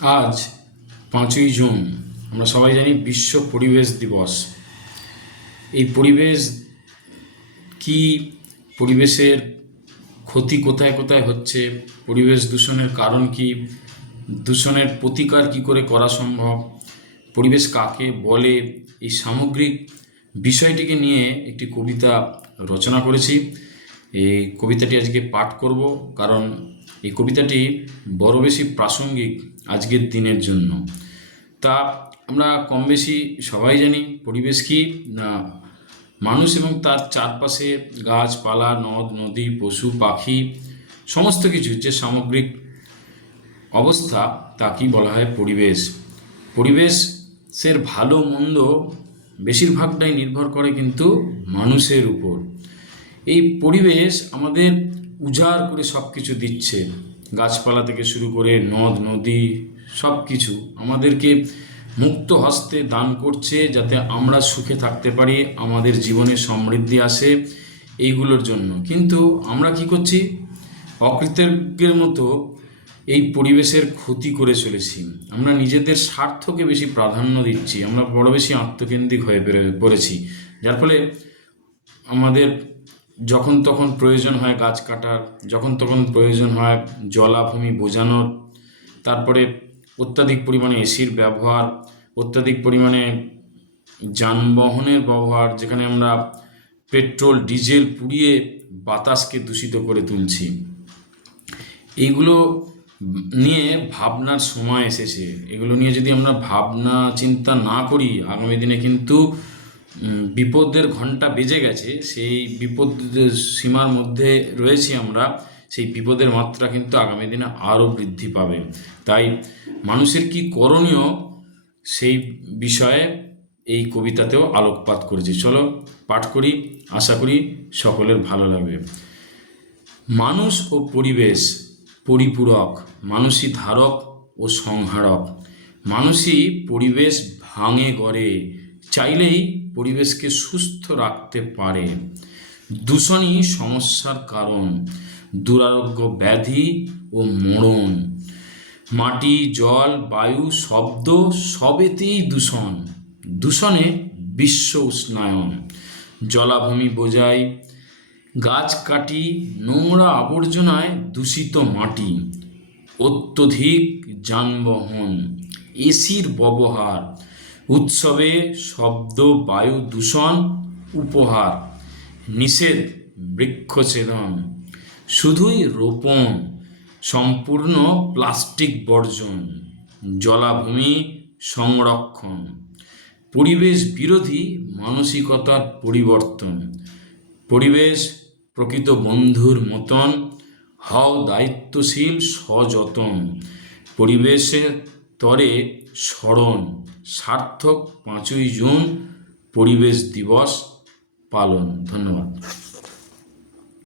আজ পাঁচই জুন, আমরা সবাই জানি বিশ্ব পরিবেশ দিবস। এই পরিবেশ কি? পরিবেশের ক্ষতি কোথায় কোথায় হচ্ছে? পরিবেশ দূষণের কারণ কি? দূষণের প্রতিকার কি করে করা সম্ভব? পরিবেশ কাকে বলে? এই সামগ্রিক বিষয়টিকে নিয়ে একটি কবিতা রচনা করেছি। এই কবিতাটি আজকে পাঠ করব, কারণ এই কবিতাটি বড় বেশি প্রাসঙ্গিক আজকের দিনের জন্য। তা আমরা কম বেশি সবাই জানি, পরিবেশ কি? না, মানুষ এবং তার চারপাশে গাছপালা, নদ, নদী, পশু, পাখি, সমস্ত কিছু যে সামগ্রিক অবস্থা তাকেই বলা হয় পরিবেশ? পরিবেশের ভালো, মন্দ বেশিরভাগটাই নির্ভর করে কিন্তু মানুষের উপর। এই পরিবেশ আমাদের উজাড় করে সব কিছু দিচ্ছে। গাছপালা থেকে শুরু করে নদ, নদী সব কিছু আমাদেরকে মুক্ত হস্তে দান করছে যাতে আমরা সুখে থাকতে পারি, আমাদের জীবনে সমৃদ্ধি আসে এইগুলোর জন্য। কিন্তু আমরা কি করছি? অকৃতজ্ঞের মতো এই পরিবেশের ক্ষতি করে চলেছি। আমরা নিজেদের স্বার্থকে বেশি প্রাধান্য দিচ্ছি। আমরা বড় বেশি আত্মকেন্দ্রিক হয়ে পড়েছি। যার ফলে আমাদের যখন তখন প্রয়োজন হয় গাছ কাটার, যখন তখন প্রয়োজন হয় জলাভূমি বোঝানোর, তারপরে অত্যাধিক পরিমাণে এসির ব্যবহার, অত্যাধিক পরিমাণে যানবাহনের ব্যবহার, যেখানে আমরা পেট্রোল, ডিজেল পুড়িয়ে বাতাসকে দূষিত করে তুলছি। এইগুলো নিয়ে ভাবনার সময় এসেছে। এগুলো নিয়ে যদি আমরা ভাবনা চিন্তা না করি, আগামী দিনে কিন্তু বিপদের ঘণ্টা বেজে গেছে, সেই বিপদ সীমার মধ্যে রয়েছি আমরা, সেই বিপদের মাত্রা কিন্তু আগামী দিনে আরও বৃদ্ধি পাবে। তাই মানুষের কি করণীয় সেই বিষয়ে এই কবিতাতেও আলোকপাত করেছি। চলো পাঠ করি, আশা করি সকলের ভালো লাগবে। মানুষ ও পরিবেশ পরিপূরক, মানুষই ধারক ও সংহারক। মানুষই পরিবেশ ভাঙে গড়ে, চাইলেই পরিবেশকে সুস্থ রাখতে পারে। দূষণই সমস্যার কারণ। দুরারোগ্য ব্যাধি ও মরণ। মাটি, জল, বায়ু, শব্দ সবেতেই দূষণ। দূষণে বিশ্ব উষ্ণায়ন। জলাভূমি বোঝায়, গাছ কাটি, নোংরা আবর্জনায় দূষিত মাটি। অত্যধিক যানবাহন, এসির ব্যবহার উৎসবে শব্দ, বায়ু, দূষণ, উপহার, নিষেধ, বৃক্ষছেদন, শুধুই রোপণ, সম্পূর্ণ প্লাস্টিক বর্জন, জলাভূমি সংরক্ষণ, পরিবেশ বিরোধী মানসিকতার পরিবর্তন, পরিবেশ প্রকৃত বন্ধুর মতন, হও দায়িত্বশীল সযতন, পরিবেশের তরে স্মরণ সার্থক পাঁচই জুন পরিবেশ দিবস পালন। ধন্যবাদ।